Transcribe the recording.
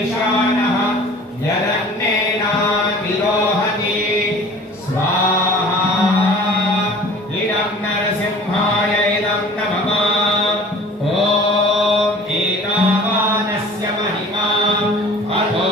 वैशानः यदन्नेनातिरोहति स्वाहा इदं नरसिंहाय इदं नमः ॐ एतावानस्य महिमा अथो